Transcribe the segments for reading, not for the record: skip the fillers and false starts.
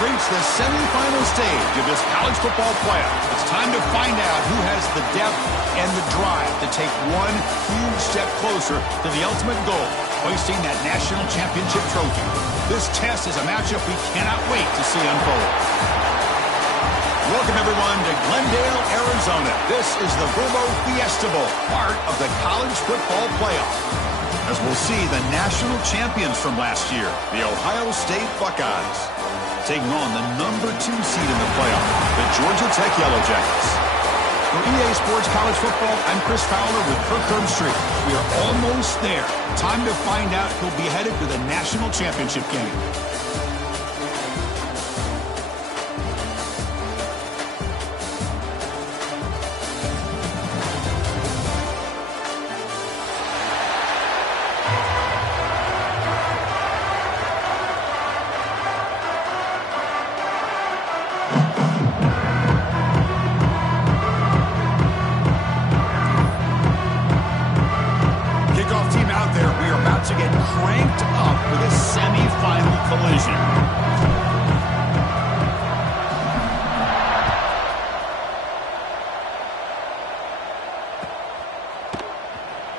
reached the semifinal stage of this college football playoff. It's time to find out who has the depth and the drive to take one huge step closer to the ultimate goal, hoisting that national championship trophy. This test is a matchup we cannot wait to see unfold. Welcome, everyone, to Glendale, Arizona. This is the Verbo Fiesta Bowl, part of the college football playoff. As we'll see the national champions from last year, the Ohio State Buckeyes, taking on the number 2 seed in the playoff, the Georgia Tech Yellow Jackets. For EA Sports College Football, I'm Chris Fowler with Kirk Herbstreit. We are almost there. Time to find out who'll be headed to the national championship game.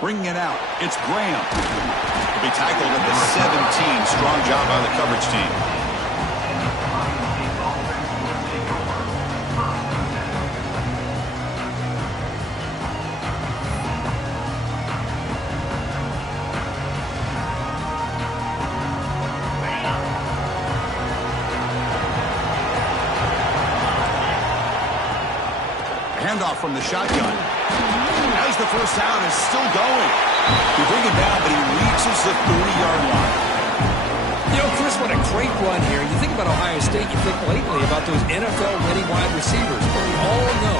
Bringing it out, it's Graham. He'll be tackled at the 17. Strong job by the coverage team. Handoff from the shotgun. As the first down is still going. They bring it down, but he reaches the 30-yard line. You know, Chris, what a great run here. You think about Ohio State, you think lately about those NFL-ready wide receivers. But we all know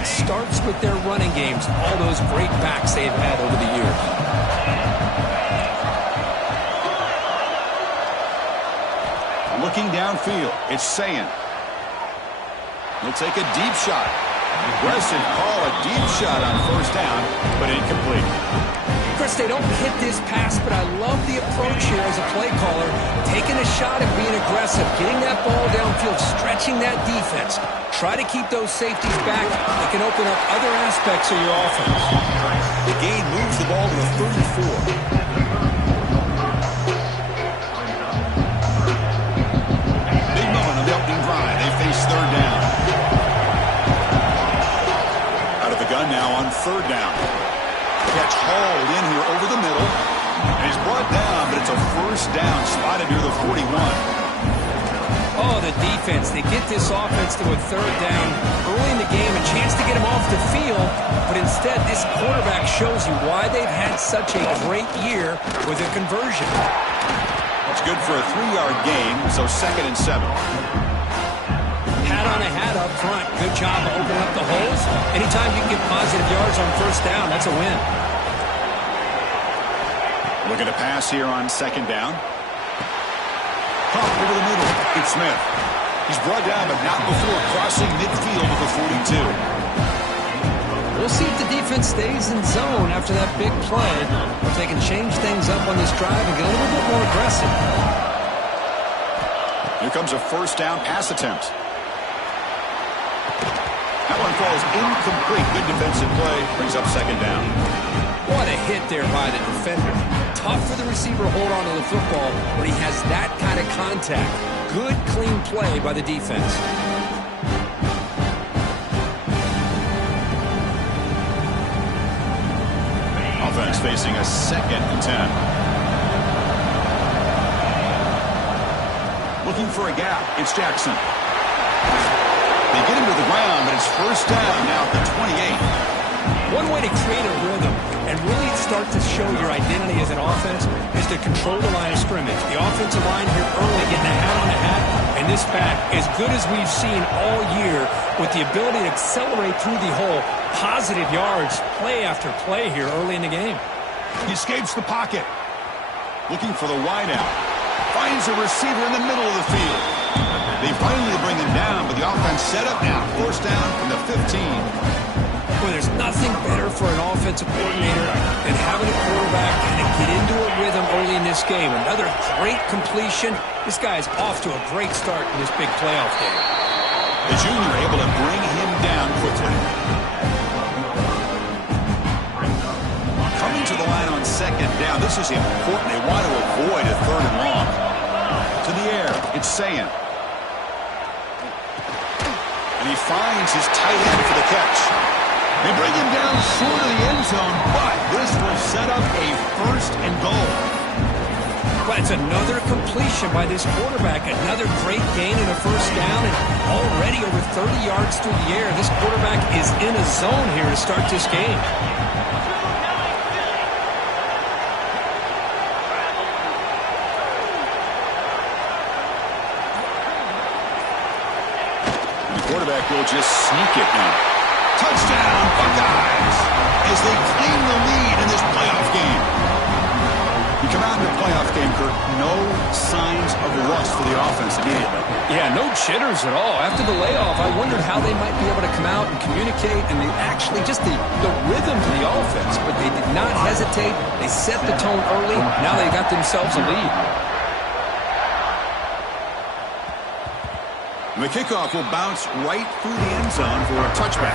it starts with their running games, all those great backs they've had over the years. Looking downfield, it's Sayin. He'll take a deep shot. Aggressive call, a deep shot on first down, but incomplete. Chris, they don't hit this pass, but I love the approach here as a play caller. Taking a shot and being aggressive, getting that ball downfield, stretching that defense. Try to keep those safeties back. They can open up other aspects of your offense. The gain moves the ball to the 34. Big moment of the opening drive. They face third down. Gun now on third down. Catch hauled in here over the middle. And he's brought down, but it's a first down spotted near the 41. Oh, the defense. They get this offense to a third down early in the game, a chance to get him off the field. But instead, this quarterback shows you why they've had such a great year with a conversion. That's good for a 3-yard gain, so 2nd and 7. Hat on a hat up front. Good job of opening up the holes. Anytime you can get positive yards on first down, that's a win. Looking to pass here on 2nd down. Pump over the middle. It's Smith. He's brought down, but not before crossing midfield at the 42. We'll see if the defense stays in zone after that big play. If they can change things up on this drive and get a little bit more aggressive. Here comes a first down pass attempt. That one falls incomplete. Good defensive play. Brings up 2nd down. What a hit there by the defender. Tough for the receiver to hold on to the football when he has that kind of contact. Good, clean play by the defense. Offense facing a 2nd and 10. Looking for a gap. It's Jackson. They get him to the ground, but it's first down now at the 28. One way to create a rhythm and really start to show your identity as an offense is to control the line of scrimmage. The offensive line here early getting a hat on a hat, and this back, as good as we've seen all year, with the ability to accelerate through the hole, positive yards, play after play here early in the game. He escapes the pocket. Looking for the wideout. Finds a receiver in the middle of the field. They finally bring him down, but the offense set up now. First down from the 15. Well, there's nothing better for an offensive coordinator than having a quarterback kind of get into a rhythm early in this game. Another great completion. This guy's off to a great start in this big playoff game. The junior able to bring him down quickly. Coming to the line on second down. This is important. They want to avoid a third and long. To the air. It's Sayan. And he finds his tight end for the catch. They bring him down short of the end zone, but this will set up a first and goal. Well, it's another completion by this quarterback. Another great gain in a first down, and already over 30 yards through the air. This quarterback is in a zone here to start this game. Quarterback will just sneak it now. Touchdown, Buckeyes, as they claim the lead in this playoff game. You come out in the playoff game, Kirk, no signs of rust for the offense immediately. Yeah, no jitters at all. After the layoff, I wondered how they might be able to come out and communicate, and they actually just the rhythm to the offense, but they did not hesitate. They set the tone early. Now they got themselves a lead. The kickoff will bounce right through the end zone for a touchback.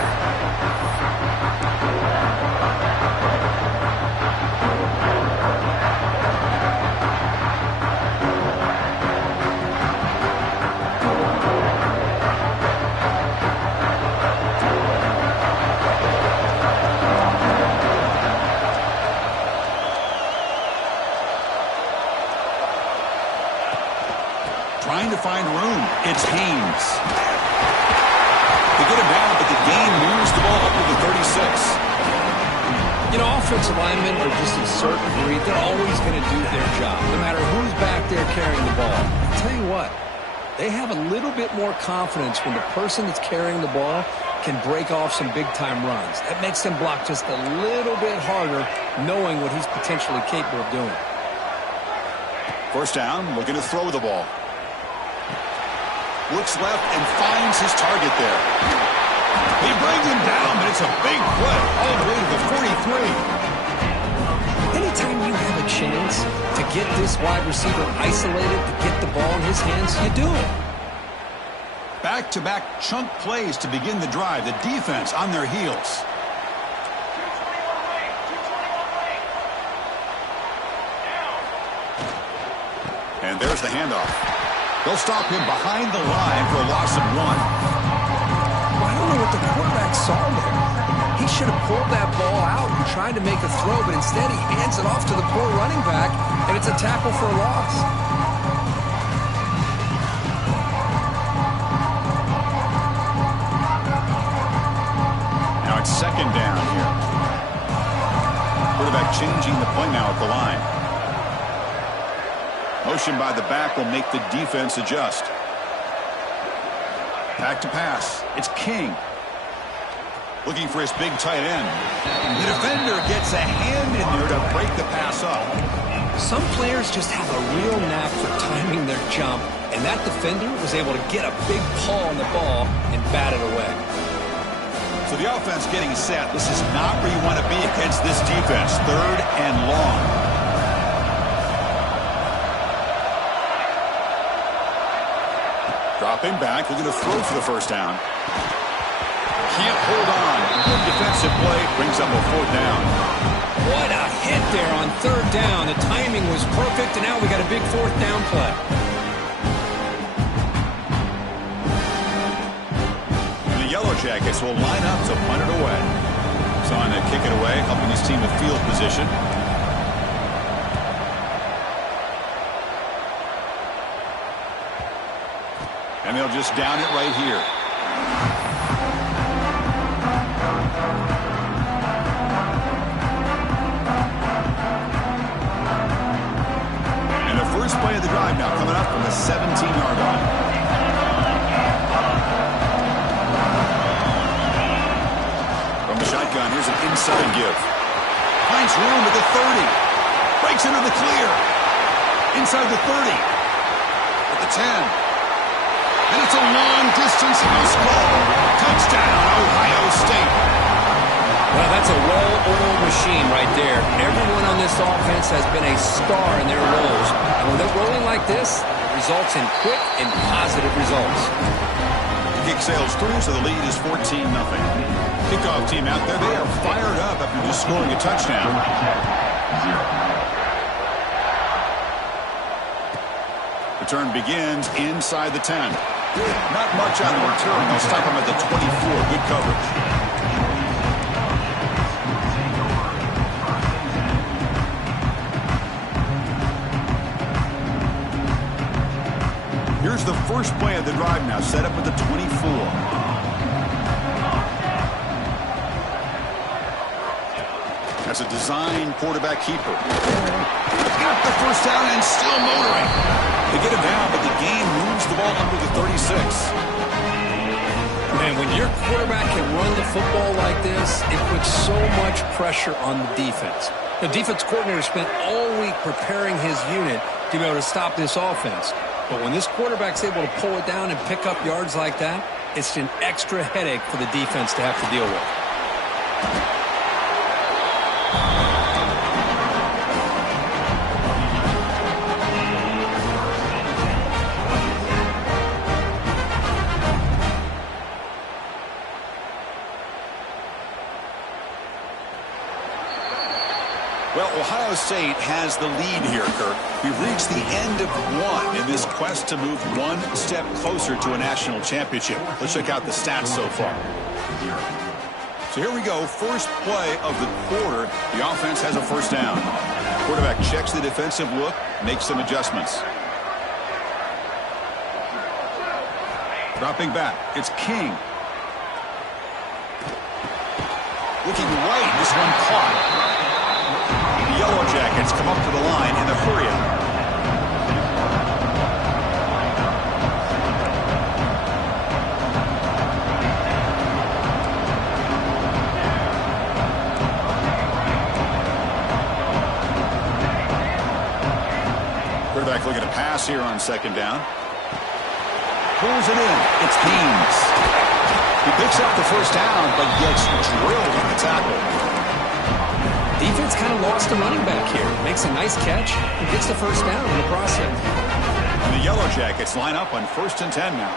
Trying to find room. It's Haynes. They get him down, but the gain moves the ball up to the 36. You know, offensive linemen are just a certain breed. They're always going to do their job, no matter who's back there carrying the ball. I'll tell you what, they have a little bit more confidence when the person that's carrying the ball can break off some big-time runs. That makes them block just a little bit harder, knowing what he's potentially capable of doing. First down, looking to throw the ball. Looks left and finds his target there. They bring him down, but it's a big play all the way to the 43. Anytime you have a chance to get this wide receiver isolated, to get the ball in his hands, you do it. Back-to-back chunk plays to begin the drive. The defense on their heels. And there's the handoff. They'll stop him behind the line for a loss of 1. Well, I don't know what the quarterback saw there. He should have pulled that ball out and tried to make a throw, but instead he hands it off to the poor running back, and it's a tackle for a loss. Now it's second down here. Quarterback changing the play now at the line. Motion by the back will make the defense adjust. Back to pass. It's King. Looking for his big tight end. The defender gets a hand in there to break the pass up. Some players just have a real knack for timing their jump, and that defender was able to get a big paw on the ball and bat it away. So the offense getting set. This is not where you want to be against this defense. Third and long. Dropping back, looking to throw for the first down. Can't hold on. Good defensive play, brings up a fourth down. What a hit there on third down. The timing was perfect, and now we got a big fourth down play. And the Yellow Jackets will line up to punt it away. So on to kick it away, helping his team to field position. And they'll just down it right here. And the first play of the drive now coming up from the 17-yard line. From the shotgun, here's an inside give. Finds room at the 30. Breaks into the clear. Inside the 30. At the 10. And it's a long-distance house call. Touchdown, Ohio State. Well, that's a well-oiled machine right there. Everyone on this offense has been a star in their roles. And when they're rolling like this, it results in quick and positive results. The kick sails through, so the lead is 14-0. Kickoff team out there, they are fired up after just scoring a touchdown. Return begins inside the 10. Not much on the return. They'll stop him at the 24. Good coverage. Here's the first play of the drive now, set up at the 24. That's a design quarterback keeper. Got the first down and still motoring. They get it down, but the game moves the ball under the 36. Man, when your quarterback can run the football like this, it puts so much pressure on the defense. The defense coordinator spent all week preparing his unit to be able to stop this offense. But when this quarterback's able to pull it down and pick up yards like that, it's an extra headache for the defense to have to deal with. Well, Ohio State has the lead here, Kirk. We've reached the end of one in this quest to move one step closer to a national championship. Let's check out the stats so far. So here we go. First play of the quarter. The offense has a first down. Quarterback checks the defensive look, makes some adjustments. Dropping back. It's King. Looking right. This one caught. Yellow Jackets come up to the line in the hurry-up. Quarterback looking to pass here on second down. Pulls it in. It's Haynes. He picks up the first down, but gets drilled on the tackle. Defense kind of lost a running back here. Makes a nice catch and gets the first down in the process. And the Yellow Jackets line up on 1st and 10 now.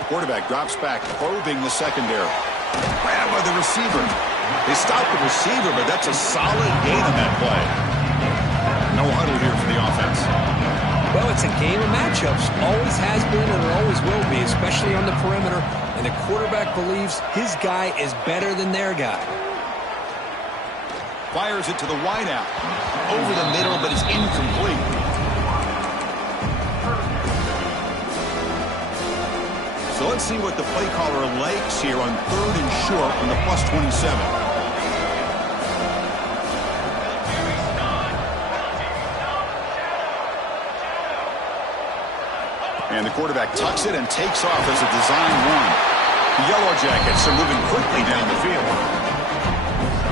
The quarterback drops back, probing the secondary. Grab by the receiver. They stop the receiver, but that's a solid gain on that play. No huddle here for the offense. Well, it's a game of matchups. Always has been and it always will be, especially on the perimeter. And the quarterback believes his guy is better than their guy. Fires it to the wideout. Over the middle, but it's incomplete. So let's see what the play caller likes here on 3rd and short on the +27. And the quarterback tucks it and takes off as a design run. The Yellow Jackets are moving quickly down the field.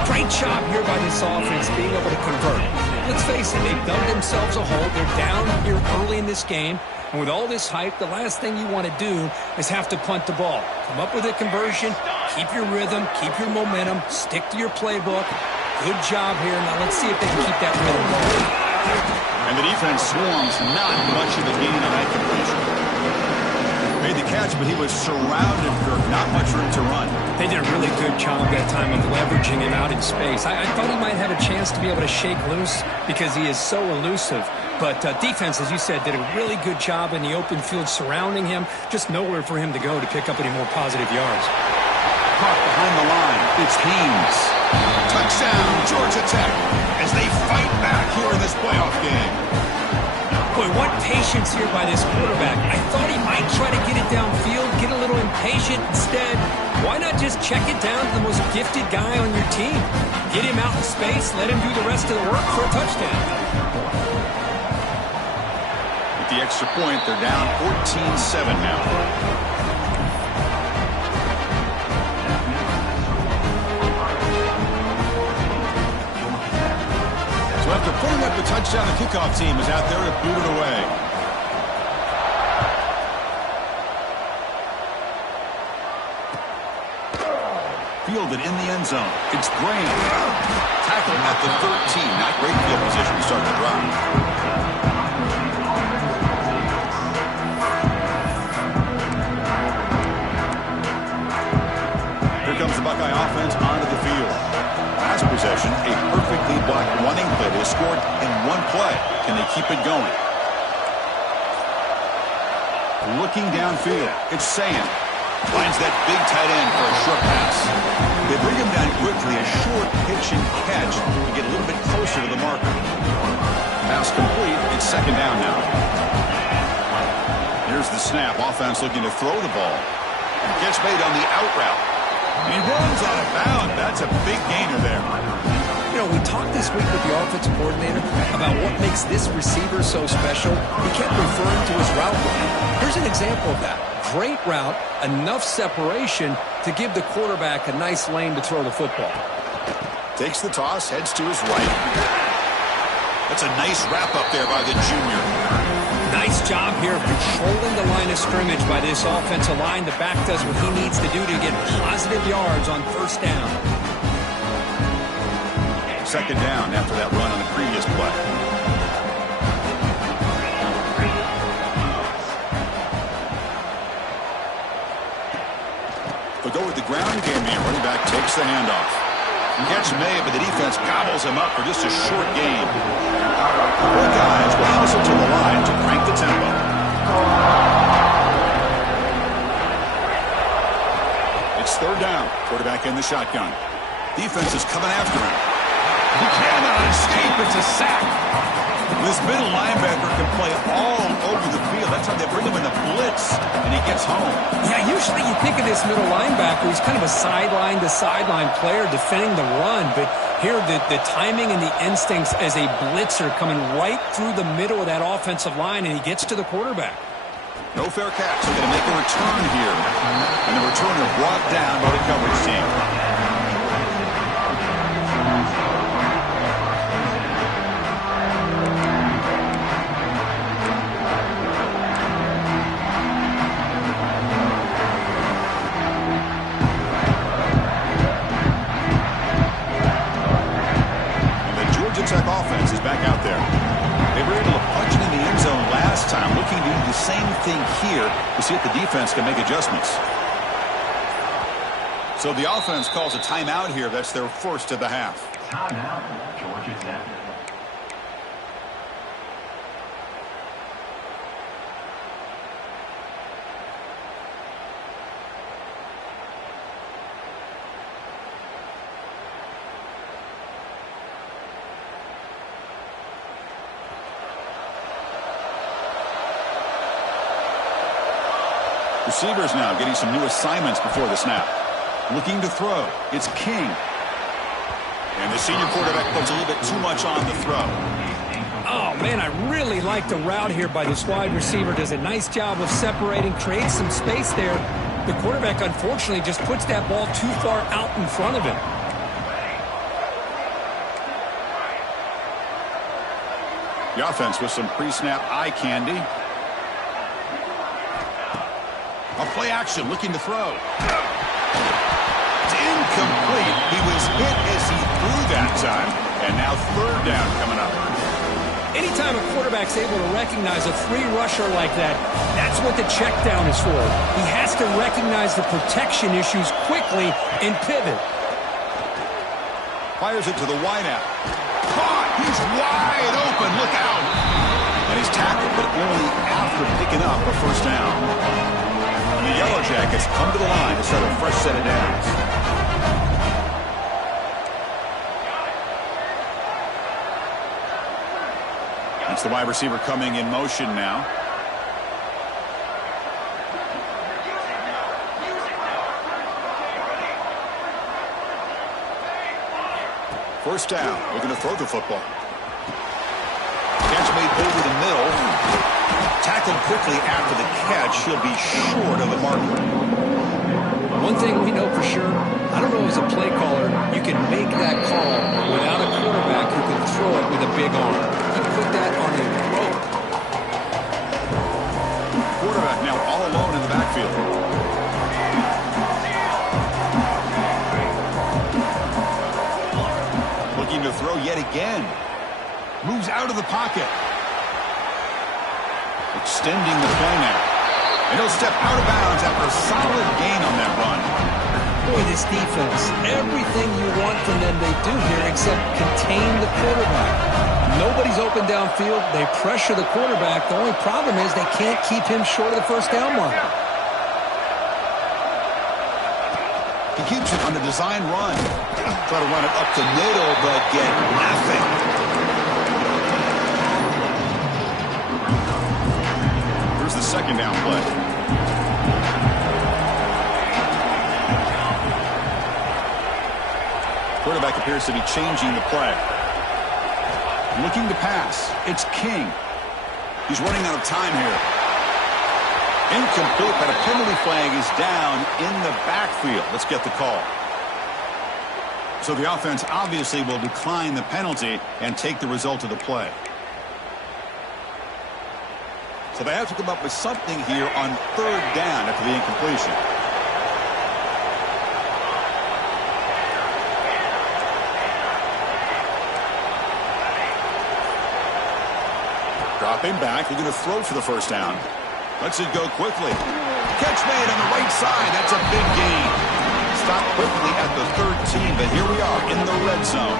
Great job here by this offense being able to convert. Let's face it, they've dug themselves a hole. They're down here early in this game. And with all this hype, the last thing you want to do is have to punt the ball. Come up with a conversion, keep your rhythm, keep your momentum, stick to your playbook. Good job here. Now let's see if they can keep that rhythm going. And the defense swarms, not much of a gain on that completion. Made the catch, but he was surrounded, Kirk. Not much room to run. They did a really good job that time of leveraging him out in space. I thought he might have a chance to be able to shake loose because he is so elusive. But defense, as you said, did a really good job in the open field surrounding him. Just nowhere for him to go to pick up any more positive yards. Caught behind the line. It's Haynes. Touchdown, Georgia Tech, as they fight back here in this playoff game. Boy, what patience here by this quarterback. I thought he might try to get it downfield, get a little impatient. Instead, why not just check it down to the most gifted guy on your team? Get him out in space, let him do the rest of the work for a touchdown. With the extra point, they're down 14-7 now. So after putting up the touchdown, the kickoff team is out there to boot it away. fielded in the end zone. It's Graham. Tackled at the 13. Not great field position to start the drive. Here comes the Buckeye offense onto the field. Last possession, a perfectly blocked running play. They scored in one play. Can they keep it going? Looking downfield, it's Sam. Finds that big tight end for a short pass. They bring him down quickly, a short pitch and catch to get a little bit closer to the marker. Pass complete. It's second down now. Here's the snap. Offense looking to throw the ball. Gets made on the out route. He runs out of bounds. That's a big gainer there. You know, we talked this week with the offensive coordinator about what makes this receiver so special. He kept referring to his route running. Here's an example of that. Great route, enough separation to give the quarterback a nice lane to throw the football. Takes the toss, heads to his right. That's a nice wrap up there by the junior. Nice job here of controlling the line of scrimmage by this offensive line. The back does what he needs to do to get positive yards on first down. Second down after that run on the previous play. They'll go with the ground game here. Running back takes the handoff. He gets made, but the defense gobbles him up for just a short gain. Four guys will hustle to the line to crank the tempo. It's third down. Quarterback in the shotgun. Defense is coming after him. He cannot escape. It's a sack. This middle linebacker can play all over the field. That's how they bring him in the blitz, and he gets home. Yeah, usually you think of this middle linebacker. He's kind of a sideline-to-sideline player defending the run, but here the timing and the instincts as a blitzer coming right through the middle of that offensive line, and he gets to the quarterback. No fair catch. They're going to make a return here, and the returner brought down by the coverage team. Tech offense is back out there. They were able to punch it in the end zone last time, looking to do the same thing here to see if the defense can make adjustments. So the offense calls a timeout here. That's their first of the half. Timeout, Georgia Tech. Receivers now getting some new assignments before the snap. Looking to throw. It's King. And the senior quarterback puts a little bit too much on the throw. Oh, man, I really like the route here by this wide receiver. Does a nice job of separating, creates some space there. The quarterback, unfortunately, just puts that ball too far out in front of him. The offense with some pre-snap eye candy. A play action, looking to throw. It's incomplete. He was hit as he threw that time. And now third down coming up. Anytime a quarterback's able to recognize a free rusher like that, that's what the check down is for. He has to recognize the protection issues quickly and pivot. Fires it to the wideout. Caught! He's wide open. Look out! And he's tackled, but only after picking up a first down. The Yellow Jackets come to the line to start a fresh set of downs. That's the wide receiver coming in motion now. First down, looking to throw the football. Catch made over the middle. Tackled quickly after the catch. He'll be short of the marker. One thing we know for sure, I don't know as a play caller, you can make that call without a quarterback who can throw it with a big arm. He put that on a rope. Quarterback now all alone in the backfield. looking to throw yet again. Moves out of the pocket. Extending the play now. And he'll step out of bounds after a solid gain on that run. Boy, this defense, everything you want from them they do here except contain the quarterback. Nobody's open downfield. They pressure the quarterback. The only problem is they can't keep him short of the first down marker. He keeps it on the design run. Try to run it up the middle, but get nothing. Here's the second down play. Quarterback appears to be changing the play. Looking to pass. It's King. He's running out of time here. Incomplete, but a penalty flag is down in the backfield. Let's get the call. So the offense obviously will decline the penalty and take the result of the play. So they have to come up with something here on third down after the incompletion. Dropping back. They're going to throw for the first down. Lets it go quickly. Catch made on the right side. That's a big gain. Stopped quickly at the 13, but here we are in the red zone.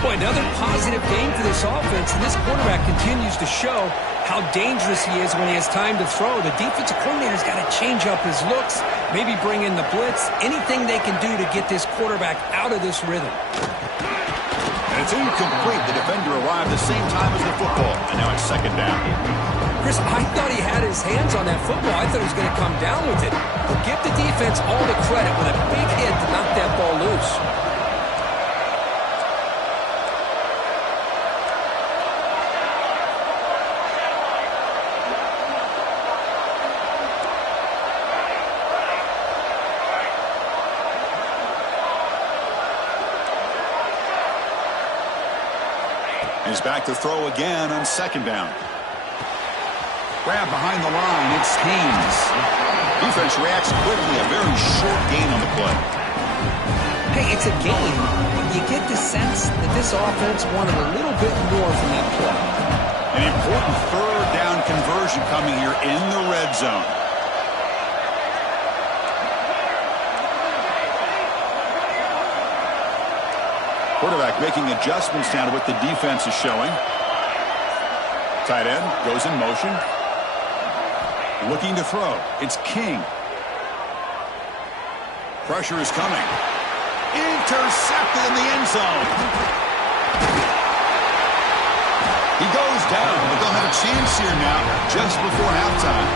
Boy, another positive game for this offense, and this quarterback continues to show how dangerous he is when he has time to throw. The defensive coordinator's got to change up his looks, maybe bring in the blitz, anything they can do to get this quarterback out of this rhythm. And it's incomplete. The defender arrived the same time as the football, and now it's second down. Chris, I thought he had his hands on that football. I thought he was going to come down with it. But give the defense all the credit with a big hit to knock that ball loose. He's back to throw again on second down. Grab behind the line. It's Haynes. Defense reacts quickly. A very short gain on the play. Hey, it's a game, but you get the sense that this offense wanted a little bit more from that play. An important third down conversion coming here in the red zone. Quarterback making adjustments now to what the defense is showing. Tight end goes in motion. Looking to throw. It's King. Pressure is coming. Intercepted in the end zone. He goes down, but they'll have a chance here now just before halftime.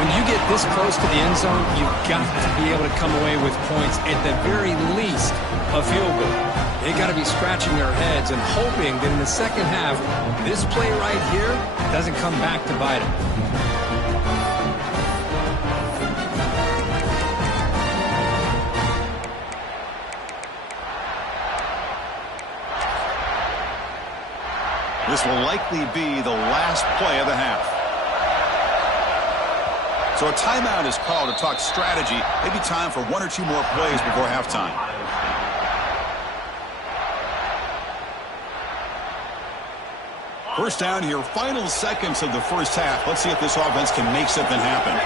When you get this close to the end zone, you've got to be able to come away with points, at the very least, a field goal. They got to be scratching their heads and hoping that in the second half, this play right here doesn't come back to bite them. This will likely be the last play of the half. So a timeout is called to talk strategy. Maybe time for one or two more plays before halftime. First down here, final seconds of the first half. Let's see if this offense can make something happen.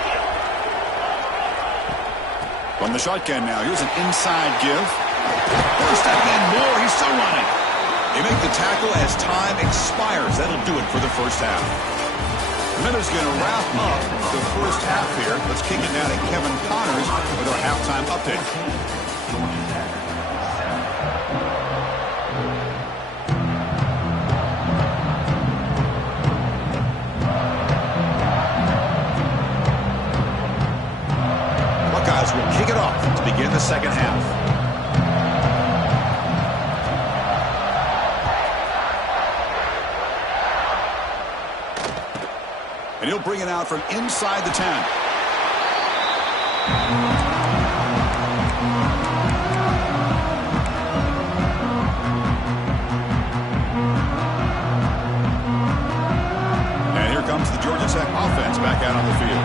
From the shotgun now, here's an inside give. First step in, Moore, he's still running. They make the tackle as time expires. That'll do it for the first half. Miller's going to wrap up the first half here. Let's kick it down to Kevin Connors with our halftime update. Buckeyes will kick it off to begin the second half. And he'll bring it out from inside the 10. And here comes the Georgia Tech offense back out on the field.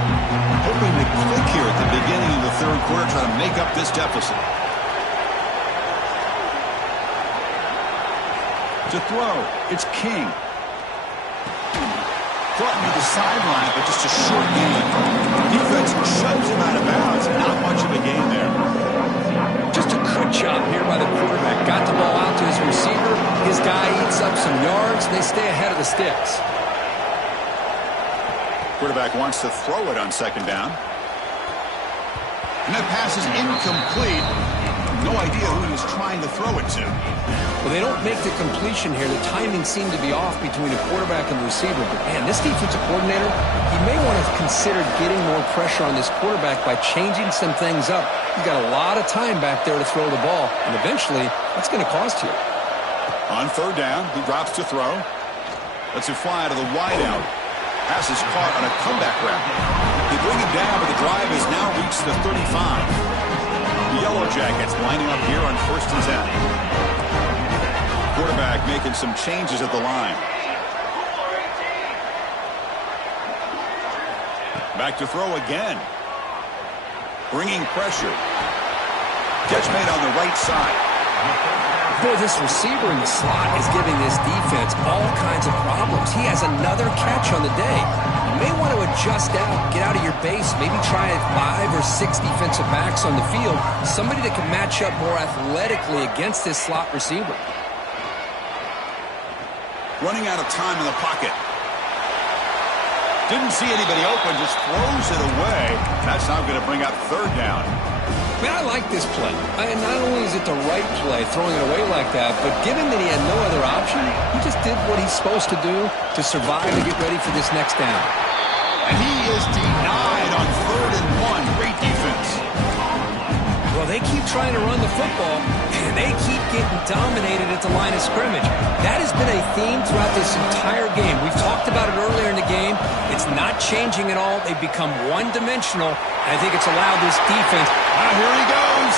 Hoping to click here at the beginning of the third quarter, trying to make up this deficit. To throw, it's King. Caught near the sideline, but just a short gain. Defense shoves him out of bounds. Not much of a gain there. Just a good job here by the quarterback. Got the ball out to his receiver. His guy eats up some yards. They stay ahead of the sticks. Quarterback wants to throw it on second down. And that pass is incomplete. No idea who he was trying to throw it to. Well, they don't make the completion here. The timing seemed to be off between the quarterback and the receiver. But, man, this defensive coordinator, he may want to consider getting more pressure on this quarterback by changing some things up. He's got a lot of time back there to throw the ball, and eventually that's going to cost you. On third down, he drops to throw. Lets it fly to the wideout. Pass is caught on a comeback route. They bring him down, but the drive has now reached the 35. The Yellow Jackets lining up here on 1st and 10. Quarterback making some changes at the line. Back to throw again. Bringing pressure. Catch made on the right side. Boy, this receiver in the slot is giving this defense all kinds of problems. He has another catch on the day. You may want to adjust out, get out of your base, maybe try 5 or 6 defensive backs on the field, somebody that can match up more athletically against this slot receiver. Running out of time in the pocket. Didn't see anybody open, just throws it away. That's now going to bring up third down. Man, I like this play. And not only is it the right play, throwing it away like that, but given that he had no other option, he just did what he's supposed to do to survive and get ready for this next down. And he is denied on 3rd and 1. Great defense. Well, they keep trying to run the football, and they keep getting dominated at the line of scrimmage. That has been a theme throughout this entire game. We've talked about it earlier in the game. It's not changing at all. They've become one-dimensional, and I think it's allowed this defense. Here he goes.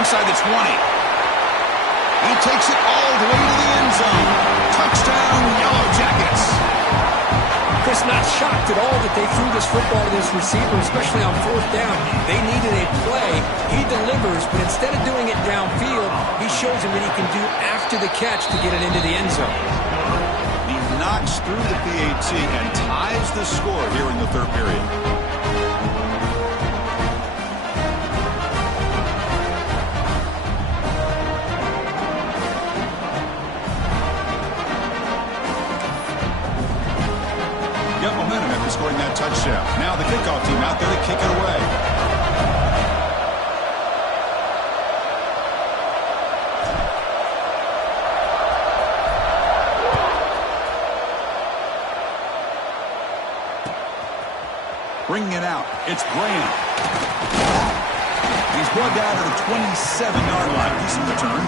Inside the 20. And he takes it all the way to the end zone. Touchdown, Yellow Jackets. Chris, not shocked at all that they threw this football to this receiver, especially on 4th down. They needed a play. He delivers, but instead of doing it downfield, he shows him what he can do after the catch to get it into the end zone. He knocks through the PAT and ties the score here in the 3rd period. Got momentum after scoring that touchdown. Now the kickoff team out there to kick it away. Bringing it out, it's Graham. He's brought down to the 27-yard line. Decent return.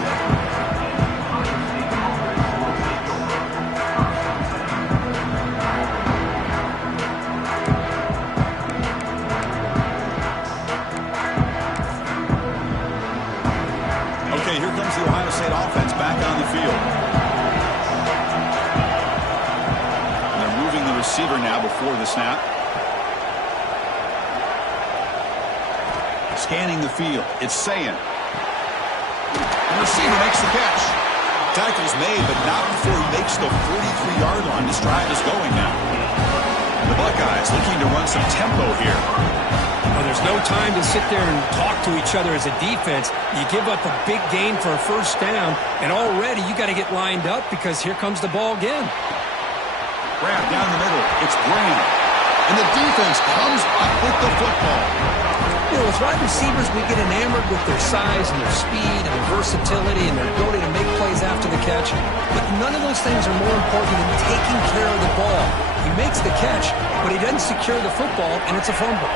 Here comes the Ohio State offense back on the field. And they're moving the receiver now before the snap. Scanning the field. It's Sayan. The receiver makes the catch. Tackle's made, but not before he makes the 43-yard line. This drive is going now. The Buckeyes looking to run some tempo here. Well, there's no time to sit there and talk to each other as a defense. You give up a big gain for a 1st down, and already you got to get lined up because here comes the ball again. Grab down the middle. It's Graham. And the defense comes up with the football. You know, with wide receivers, we get enamored with their size and their speed and their versatility and their ability to make plays after the catch. But none of those things are more important than taking care of the ball. He makes the catch, but he doesn't secure the football, and it's a fumble.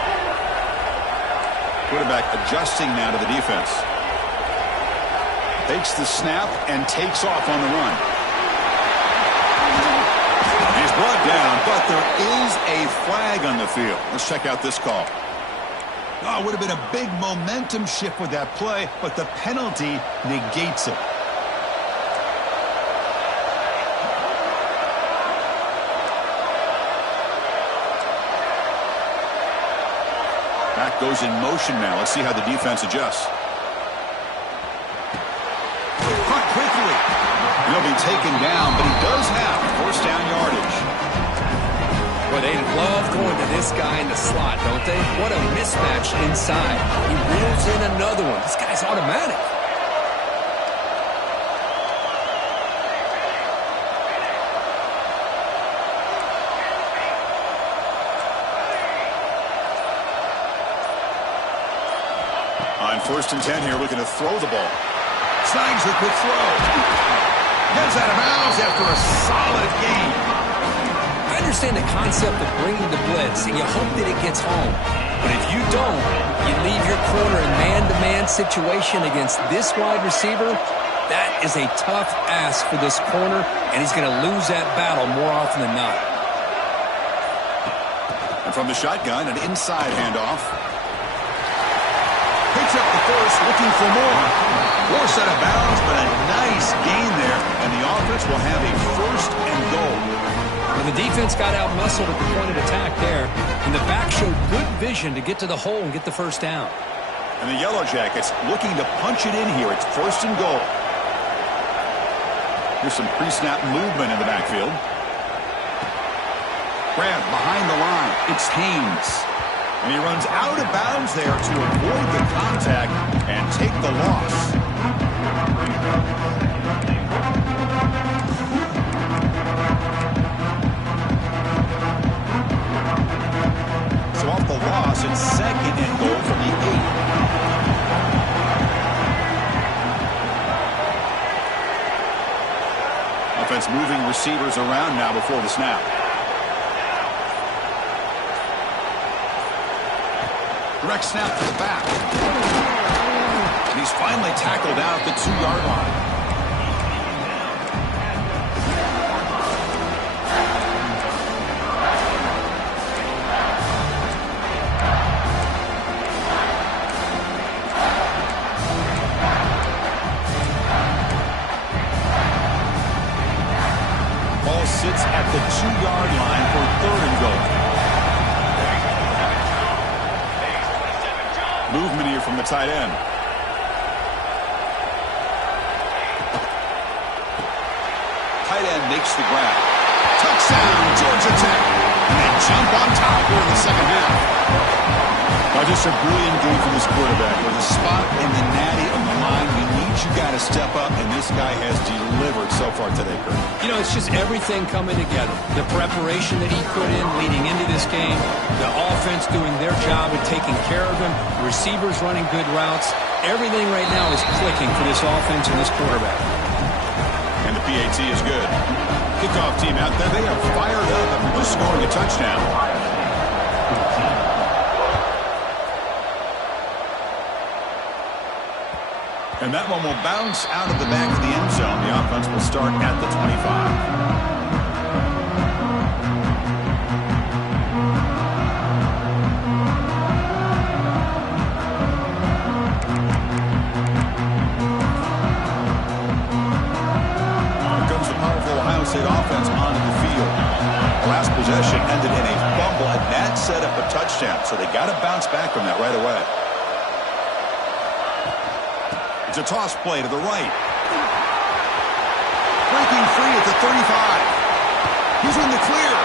Quarterback adjusting now to the defense. Takes the snap and takes off on the run. He's brought down, but there is a flag on the field. Let's check out this call. Oh, it would have been a big momentum shift with that play, but the penalty negates it. Back goes in motion now. Let's see how the defense adjusts. Caught quickly. The he'll be taken down, but he does have first down yardage. Well, they love going to this guy in the slot, don't they? What a mismatch inside. He reels in another one. This guy's automatic. On 1st and 10 here, looking to throw the ball. Snags the quick throw. Gets out of bounds after a solid gain. I understand the concept of bringing the blitz, and you hope that it gets home. But if you don't, you leave your corner in man-to-man situation against this wide receiver. That is a tough ask for this corner, and he's going to lose that battle more often than not. And from the shotgun, an inside handoff. Picks up the first, looking for more. Force out of bounds, but a nice gain there, and the offense will have a 1st and goal. Well, the defense got out-muscled at the point of attack there, and the back showed good vision to get to the hole and get the first down. And the Yellow Jackets looking to punch it in here. It's 1st and goal. Here's some pre-snap movement in the backfield. Grab behind the line. It's Haynes. And he runs out of bounds there to avoid the contact and take the loss. So off the loss, it's 2nd and goal from the 8. Offense moving receivers around now before the snap. Direct snap to the back. And he's finally tackled out at the 2-yard line. Ball sits at the 2-yard line for 3rd and goal. Movement here from the tight end. Tight end makes the grab. Touchdown, Georgia Tech. And they jump on top here in the 2nd half. Well, just a brilliant game from this quarterback. With a spot in the natty of the line, we need you guys to step up, and this guy has delivered so far today, Kurt. You know, it's just everything coming together. The preparation that he put in leading into this game, the offense doing their job of taking care of him, receivers running good routes. Everything right now is clicking for this offense and this quarterback. And the PAT is good. Kickoff team out there, they are fired up after just scoring a touchdown. And that one will bounce out of the back of the end zone. The offense will start at the 25. State offense onto the field. Last possession ended in a fumble, and that set up a touchdown. So they got to bounce back from that right away. It's a toss play to the right. Breaking free at the 35. He's in the clear.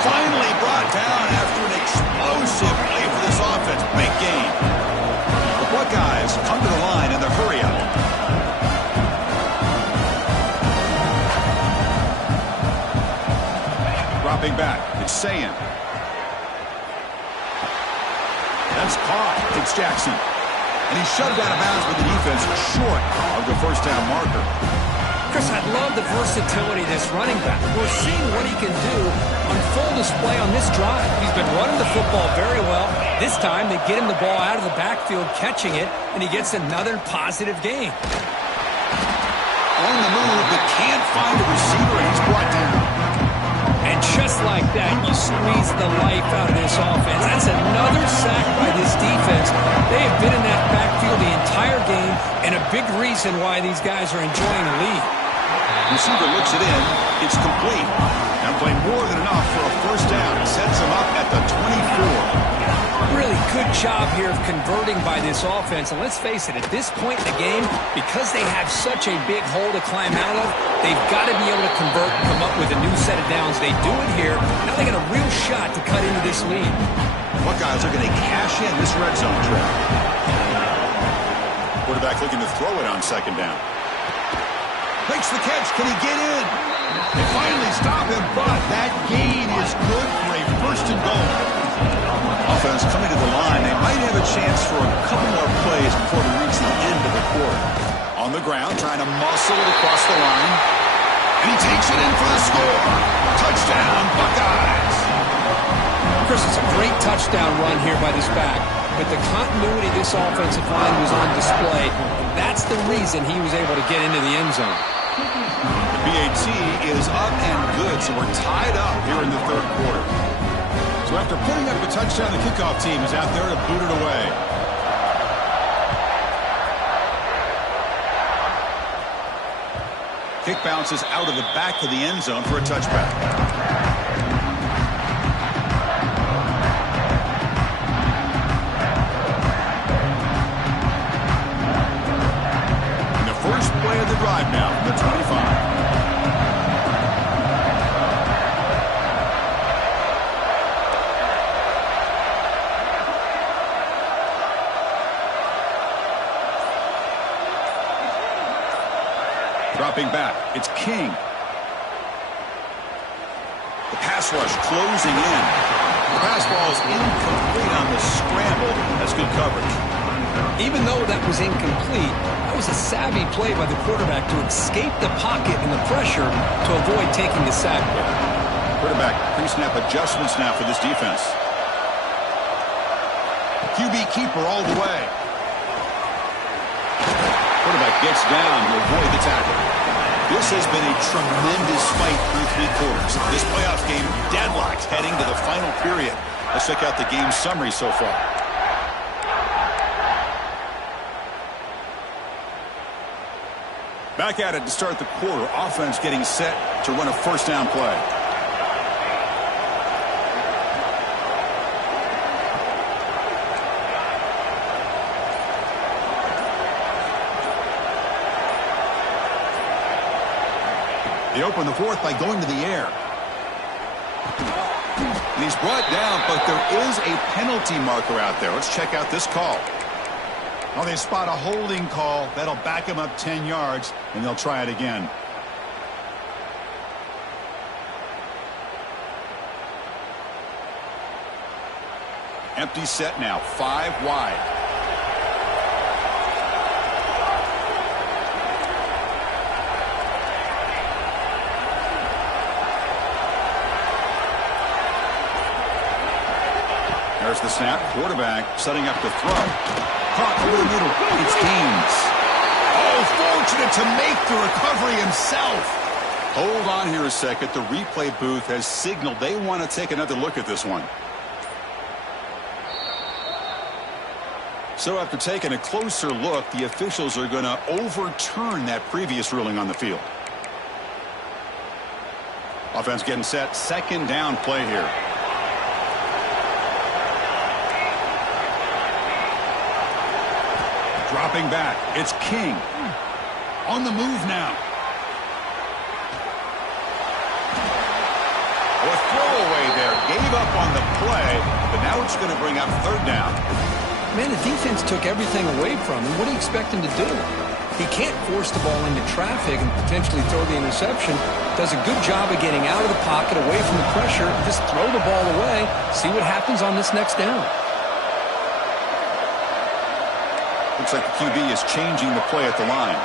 Finally brought down after an explosive play for this offense. Big game. The Buckeyes come to the line in the hurry up. Dropping back, it's Sayan. That's caught. It's Jackson. And he's shoved out of bounds with the defense short of the first down marker. Chris, I love the versatility of this running back. We're seeing what he can do on full display on this drive. He's been running the football very well. This time, they get him the ball out of the backfield, catching it, and he gets another positive gain. On the move, but can't find a receiver, and he's brought down. And just like that, you squeeze the life out of this offense. That's another sack by this defense. They have been in that backfield the entire game, and a big reason why these guys are enjoying the lead. Receiver looks it in. It's complete. And played more than enough for a first down. It sets him up at the 24. Really good job here of converting by this offense. And let's face it, at this point in the game, because they have such a big hole to climb out of, they've got to be able to convert and come up with a new set of downs. They do it here. Now they got a real shot to cut into this lead. Buckeyes are going to cash in this red zone trip. Quarterback looking to throw it on second down. Makes the catch. Can he get in? They finally stop him, but that gain is good for a first and goal. Offense coming to the line. They might have a chance for a couple more plays before we reach the end of the quarter. On the ground, trying to muscle it across the line. And he takes it in for the score. Touchdown, Buckeyes. Chris, it's a great touchdown run here by this back. But the continuity of this offensive line was on display. And that's the reason he was able to get into the end zone. The BAT is up and good, so we're tied up here in the third quarter. So after putting up a touchdown, the kickoff team is out there to boot it away. Kick bounces out of the back of the end zone for a touchback. And the first play of the drive now from the 25. Dropping back, it's King. The pass rush closing in. The pass ball is incomplete on the scramble. That's good coverage. Even though that was incomplete, that was a savvy play by the quarterback to escape the pocket and the pressure to avoid taking the sack there. Quarterback pre-snap adjustments now for this defense. QB keeper all the way. Quarterback gets down to avoid the tackle. This has been a tremendous fight through three quarters. This playoff game deadlocked heading to the final period. Let's check out the game summary so far. Back at it to start the quarter. Offense getting set to run a first down play. They open the fourth by going to the air. And he's brought down, but there is a penalty marker out there. Let's check out this call. Oh, they spot a holding call. That'll back him up 10 yards, and they'll try it again. Empty set now, 5 wide. There's the snap. Quarterback setting up to throw. Caught over the middle. It's Gaines. Oh, fortunate to make the recovery himself. Hold on here a second. The replay booth has signaled they want to take another look at this one. So after taking a closer look, the officials are going to overturn that previous ruling on the field. Offense getting set. Second down play here. Dropping back, it's King. On the move now. A throwaway there. Gave up on the play, but now it's going to bring up third down. Man, the defense took everything away from him. What do you expect him to do? He can't force the ball into traffic and potentially throw the interception. Does a good job of getting out of the pocket, away from the pressure. Just throw the ball away. See what happens on this next down. Looks like the QB is changing the play at the line.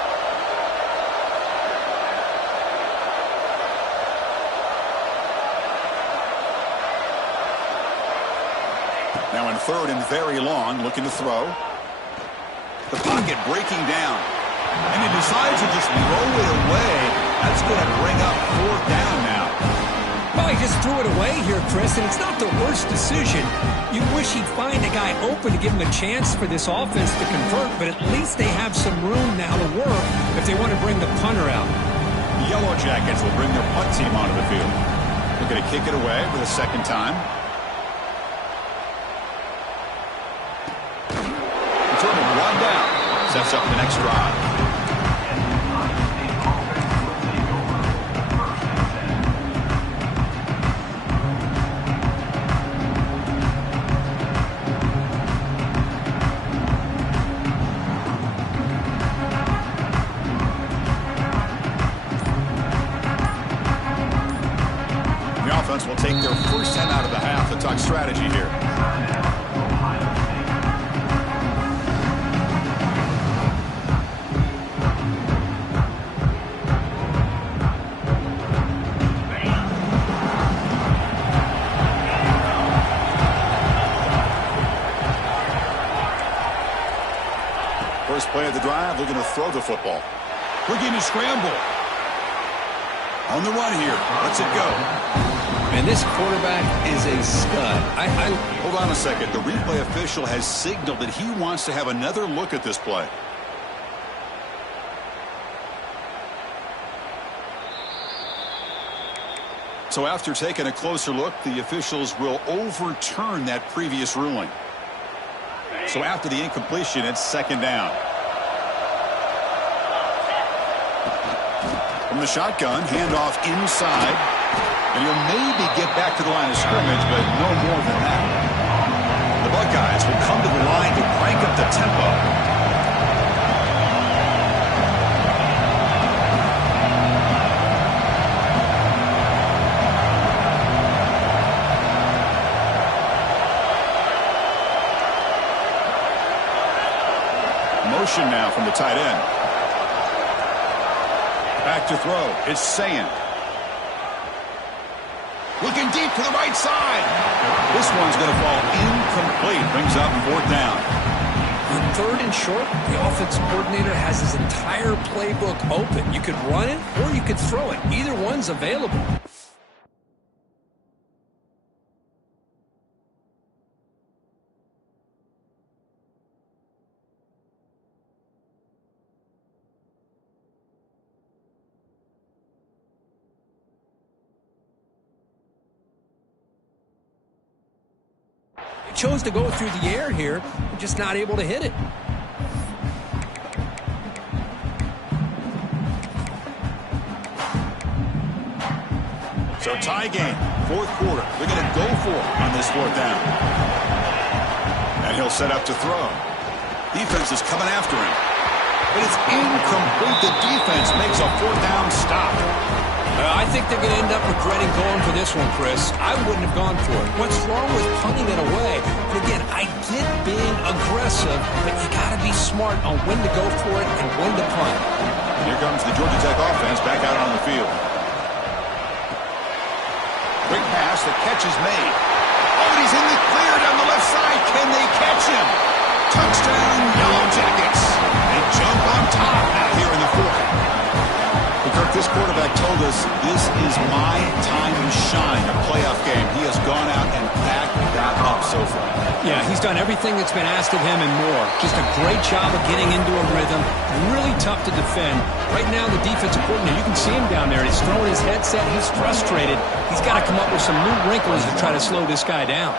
Now in third and very long, looking to throw. The pocket breaking down. And he decides to just throw it away. That's going to bring up fourth down now. Well, he just threw it away here, Chris, and it's not the worst decision. You wish he'd find a guy open to give him a chance for this offense to convert, but at least they have some room now to work if they want to bring the punter out. The Yellow Jackets will bring their punt team onto the field. They're going to kick it away for the second time. sets up the next drive. Will take their first 10 out of the half. The talk strategy here. First play of the drive, they're going to throw the football. We're getting a scramble. On the run here. Let's it go. And this quarterback is a stud. Hold on a second. The replay official has signaled that he wants to have another look at this play. So after taking a closer look, the officials will overturn that previous ruling. So after the incompletion, it's second down. From the shotgun, handoff inside. And he'll maybe get back to the line of scrimmage, but no more than that. The Buckeyes will come to the line to crank up the tempo. Motion now from the tight end. Back to throw. It's Sayin. Looking deep to the right side. This one's going to fall incomplete. Brings up fourth down. On third and short, the offensive coordinator has his entire playbook open. You could run it or you could throw it. Either one's available. Chose to go through the air here, just not able to hit it. So tie game, fourth quarter. They're going to go for it on this fourth down. And he'll set up to throw. Defense is coming after him. But it's incomplete. The defense makes a fourth down stop. I think they're going to end up regretting going for this one, Chris. I wouldn't have gone for it. What's wrong with punting it away? And again, I get being aggressive, but you got to be smart on when to go for it and when to punt. Here comes the Georgia Tech offense back out on the field. Quick pass, the catch is made. Oh, and he's in the clear down the left side. Can they catch him? Touchdown, Yellow Jackets. They jump on top now here in the fourth. Kirk, this quarterback told us this is my time to shine, a playoff game. He has gone out and backed that up so far. Yeah, he's done everything that's been asked of him and more. Just a great job of getting into a rhythm. Really tough to defend. Right now, the defensive coordinator, you can see him down there. He's throwing his headset. He's frustrated. He's got to come up with some new wrinkles to try to slow this guy down.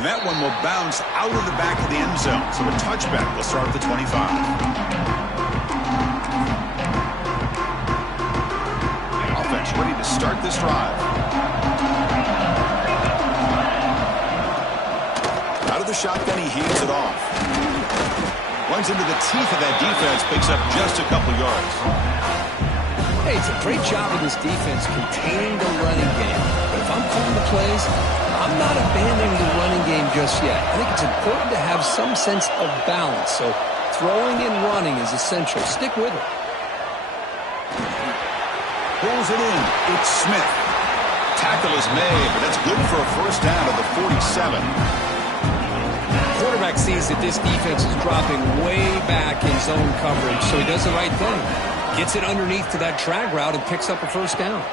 And that one will bounce out of the back of the end zone. So a touchback will start at the 25. Ready to start this drive. Out of the shotgun, he hands it off. Runs into the teeth of that defense, picks up just a couple yards. Hey, it's a great job of this defense containing the running game. But if I'm calling the plays, I'm not abandoning the running game just yet. I think it's important to have some sense of balance. So throwing and running is essential. Stick with it. Pulls it in. It's Smith. Tackle is made, but that's good for a first down at the 47. Quarterback sees that this defense is dropping way back in zone coverage, so he does the right thing. Gets it underneath to that drag route and picks up a first down.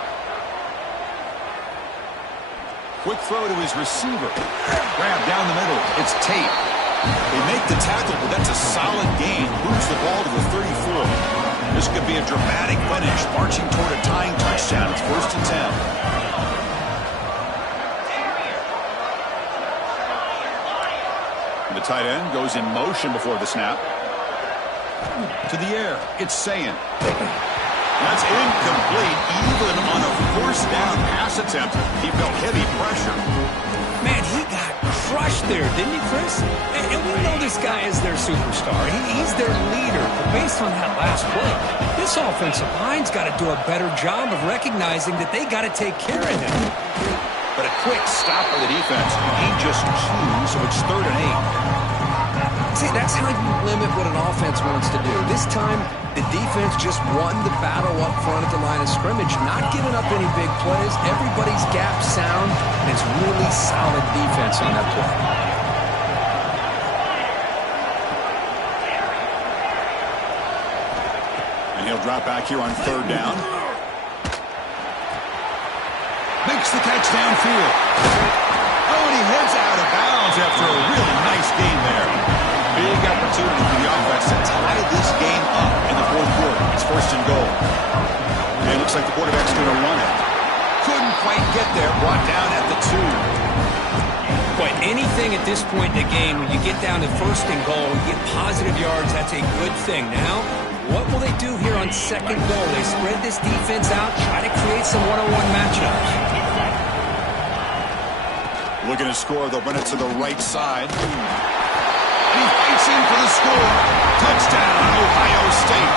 Quick throw to his receiver. Grab down the middle. It's Tate. They make the tackle, but that's a solid gain. Moves the ball to the 34. This could be a dramatic finish, marching toward a tying touchdown. It's first and 10. The tight end goes in motion before the snap. To the air, it's Sayin. That's incomplete. Even on a first down pass attempt, he felt heavy pressure. Man, he got crushed there, didn't he, Chris? And we know this guy is their superstar. He's their leader. But based on that last play, this offensive line's got to do a better job of recognizing that they got to take care of him. But a quick stop by the defense. He just 2, so it's 3rd and 8. See, that's how you limit what an offense wants to do. This time, the defense just won the battle up front at the line of scrimmage, not giving up any big plays. Everybody's gap sound, and it's really solid defense on that play. And he'll drop back here on 3rd down. Makes the catch downfield. Oh, and he heads out of bounds after a really nice game there. Big opportunity for the offense to tie this game up in the 4th quarter. It's 1st and goal. And it looks like the quarterback's going to run it. Couldn't quite get there. Brought down at the 2. Boy, anything at this point in the game, when you get down to 1st and goal, you get positive yards, that's a good thing. Now, what will they do here on 2nd goal? They spread this defense out, try to create some one-on-one matchups. Looking to score, they'll run it to the right side. And he fights in for the score. Touchdown, Ohio State.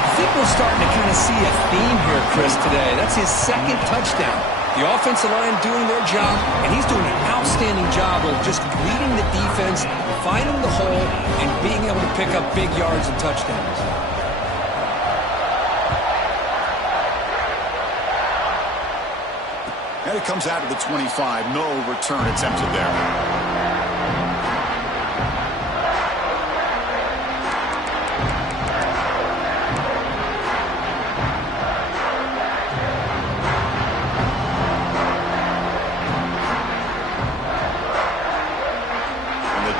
I think we're starting to kind of see a theme here, Chris, today. That's his 2nd touchdown. The offensive line doing their job, and he's doing an outstanding job of just leading the defense, finding the hole, and being able to pick up big yards and touchdowns. And it comes out of the 25. No return attempted there.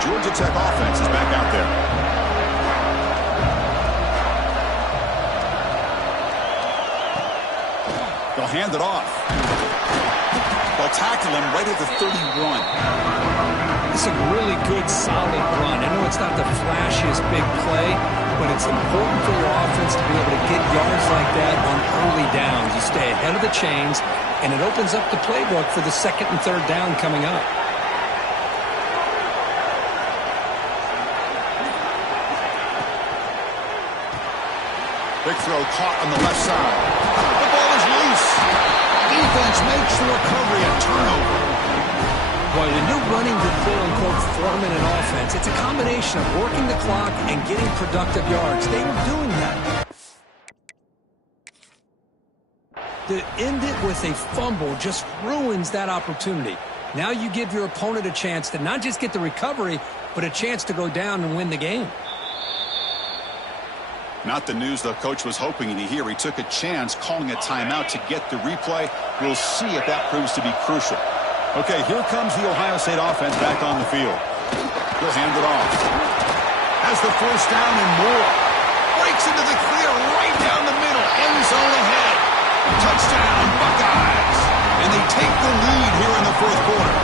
Georgia Tech offense is back out there. They'll hand it off. They'll tackle him right at the 31. It's a really good, solid run. I know it's not the flashiest big play, but it's important for your offense to be able to get yards like that on early downs. You stay ahead of the chains, and it opens up the playbook for the 2nd and 3rd down coming up. Big throw caught on the left side. The ball is loose. Defense makes the recovery a turnover. Boy, when you're running the quote-unquote four-minute offense, it's a combination of working the clock and getting productive yards. They were doing that. To end it with a fumble just ruins that opportunity. Now you give your opponent a chance to not just get the recovery, but a chance to go down and win the game. Not the news the coach was hoping to hear. He took a chance calling a timeout to get the replay. We'll see if that proves to be crucial. Okay, here comes the Ohio State offense back on the field. He'll hand it off. Has the 1st down and more. Breaks into the clear right down the middle. End zone ahead. Touchdown, Buckeyes. And they take the lead here in the 4th quarter.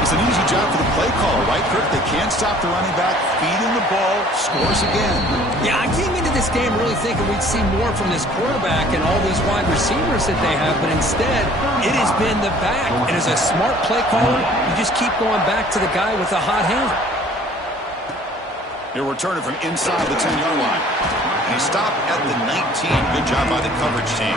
It's an easy job for the play caller, right, Kirk? They can't stop the running back, feeding the ball, scores again. Yeah, I came into this game really thinking we'd see more from this quarterback and all these wide receivers that they have, but instead, it has been the back. And as a smart play caller, you just keep going back to the guy with the hot hand. He'll return it from inside the 10-yard line. And he stopped at the 19. Good job by the coverage team.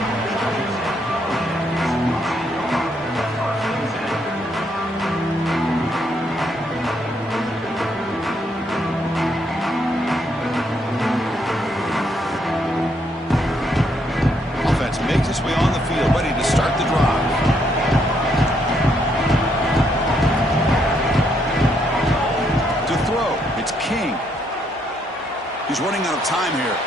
Makes his way on the field, ready to start the drive. To throw, it's King. He's running out of time here.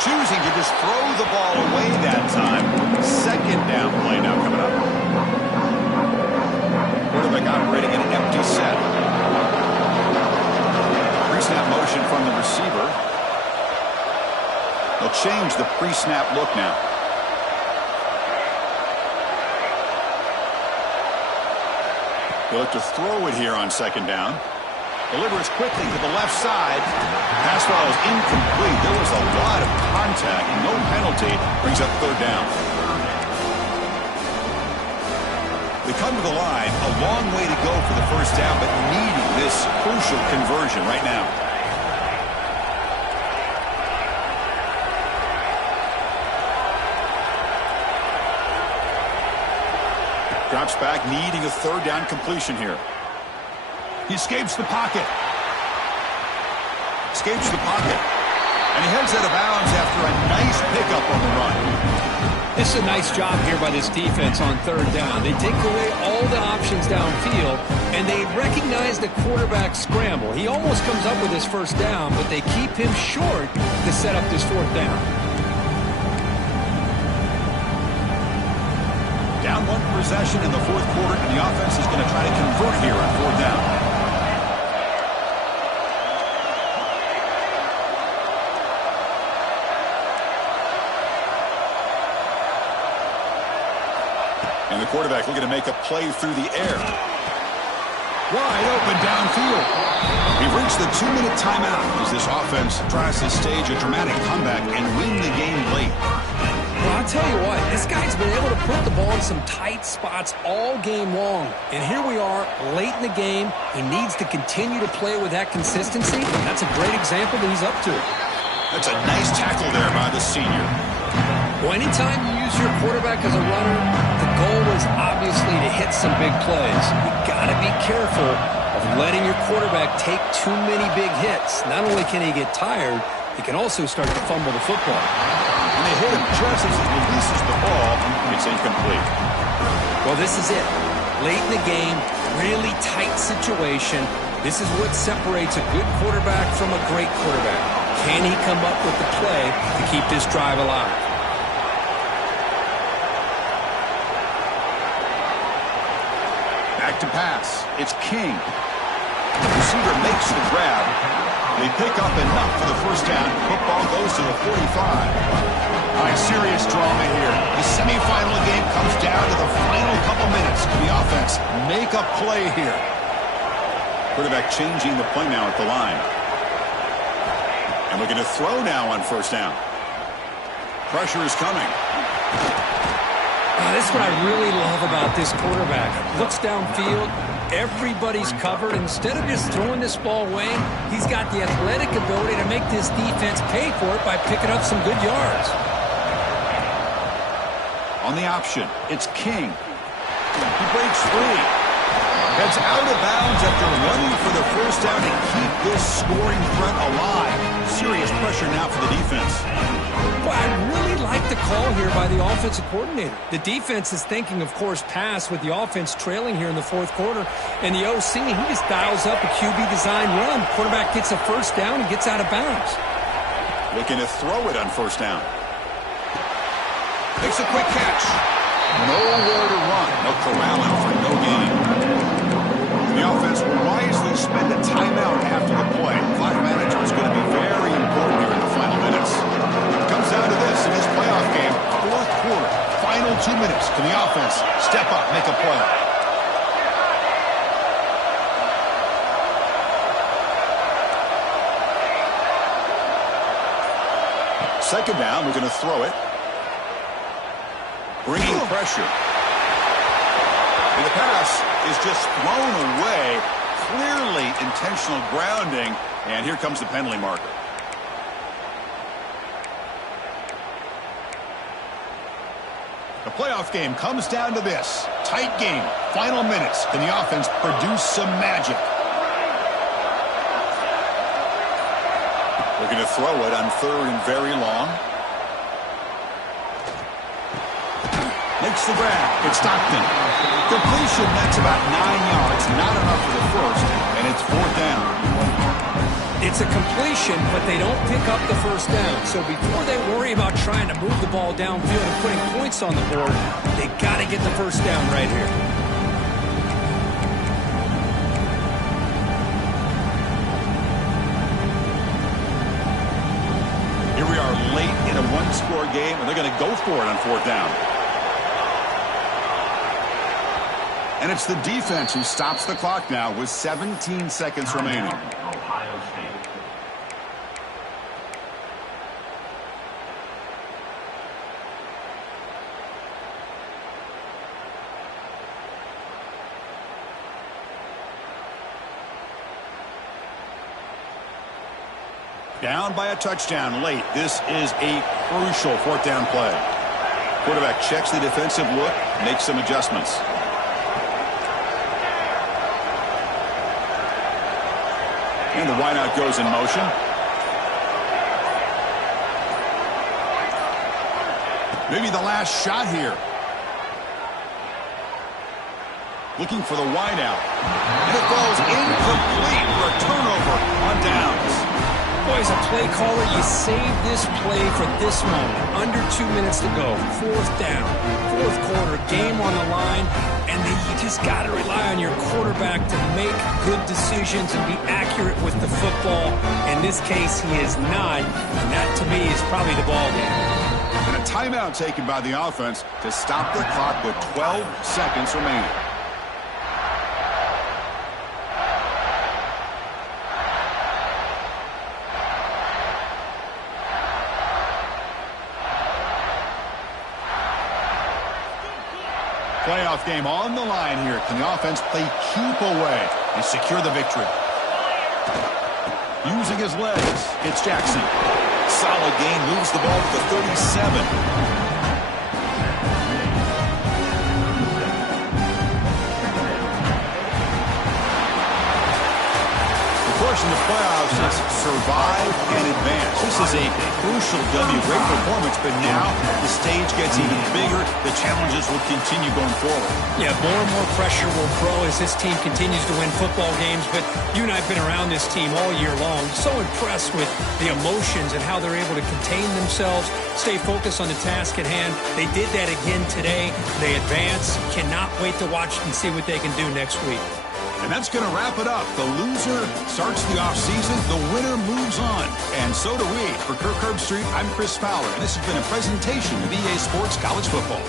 Choosing to just throw the ball away that time. 2nd down play now coming up. Quarterback operating in an empty set. Pre-snap motion from the receiver. They'll change the pre-snap look now. He'll look to throw it here on second down. Delivers quickly to the left side. Pass ball is incomplete. There was a lot of contact. No penalty. Brings up third down. They come to the line. A long way to go for the first down, but needing this crucial conversion right now. Drops back, needing a third down completion here. He escapes the pocket. Escapes the pocket. And he heads out of bounds after a nice pickup on the run. This is a nice job here by this defense on third down. They take away all the options downfield, and they recognize the quarterback scramble. He almost comes up with his first down, but they keep him short to set up this fourth down. Down one possession in the fourth quarter, and the offense is going to try to convert here on fourth down. And the quarterback looking to make a play through the air. Wide open downfield. We've reached the 2-minute timeout as this offense tries to stage a dramatic comeback and win the game late. Well, I'll tell you what, this guy's been able to put the ball in some tight spots all game long. And here we are, late in the game. He needs to continue to play with that consistency. That's a great example that he's up to it. That's a nice tackle there by the senior. Well, anytime you use your quarterback as a runner, the goal is obviously to hit some big plays. You got to be careful of letting your quarterback take too many big hits. Not only can he get tired, he can also start to fumble the football. And they hit him just as he releases the ball. It's incomplete. Well, this is it. Late in the game, really tight situation. This is what separates a good quarterback from a great quarterback. Can he come up with the play to keep this drive alive? Back to pass. It's King. The receiver makes the grab. They pick up enough for the first down. Football goes to the 45. All right, serious drama here. The semifinal game comes down to the final couple minutes. Can the offense make a play here? Quarterback changing the play now at the line. And looking to throw now on first down. Pressure is coming. This is what I really love about this quarterback. Looks downfield, everybody's covered. Instead of just throwing this ball away, he's got the athletic ability to make this defense pay for it by picking up some good yards. On the option, it's King. He breaks free. Heads out of bounds after running for the first down to keep this scoring threat alive. Serious pressure now for the defense. Well, I really like the call here by the offensive coordinator. The defense is thinking, of course, pass with the offense trailing here in the fourth quarter. And the OC, he just dials up a QB design run. Quarterback gets a first down and gets out of bounds. Looking to throw it on first down. Makes a quick catch. Nowhere to run. No corralling for no gain. The offense will wisely spend a timeout after the play. Clock management is going to be very important here in the final minutes. It comes down to this in this playoff game. Fourth quarter, final 2 minutes. Can the offense step up, make a play? Second down, we're going to throw it. Bringing pressure. And the pass is just thrown away. Clearly intentional grounding. And here comes the penalty marker. The playoff game comes down to this. Tight game. Final minutes. Can the offense produce some magic? Looking to throw it on third and very long. Makes the grab. It's Stockton. Completion, that's about 9 yards. Not enough for the first, and it's fourth down. It's a completion, but they don't pick up the first down. So before they worry about trying to move the ball downfield and putting points on the board, they got to get the first down right here. Here we are late in a one-score game, and they're going to go for it on fourth down. And it's the defense who stops the clock now with 17 seconds remaining. Ohio State. Down by a touchdown late. This is a crucial fourth down play. Quarterback checks the defensive look, makes some adjustments. And the wideout goes in motion. Maybe the last shot here. Looking for the wideout. And it goes incomplete for a turnover on downs. Boy, as a play caller, you save this play for this moment. Under 2 minutes to go. Fourth down. Fourth quarter. Game on the line. And then you just got to rely on your quarterback to make good decisions and be accurate with the football. In this case, he is not. And that, to me, is probably the ball game. And a timeout taken by the offense to stop the clock with 12 seconds remaining. Playoff game on the line here. Can the offense play keep away and secure the victory? Using his legs, it's Jackson. Solid gain, moves the ball to the 37. In the playoffs, it's survive and advance. This is a crucial W. Great performance, but now the stage gets even bigger. The challenges will continue going forward. Yeah, more and more pressure will grow as this team continues to win football games. But you and I have been around this team all year long. So impressed with the emotions and how they're able to contain themselves, stay focused on the task at hand. They did that again today. They advance. Cannot wait to watch and see what they can do next week. And that's going to wrap it up. The loser starts the offseason. The winner moves on. And so do we. For Kirk Herbstreit, I'm Chris Fowler. And this has been a presentation of EA Sports College Football.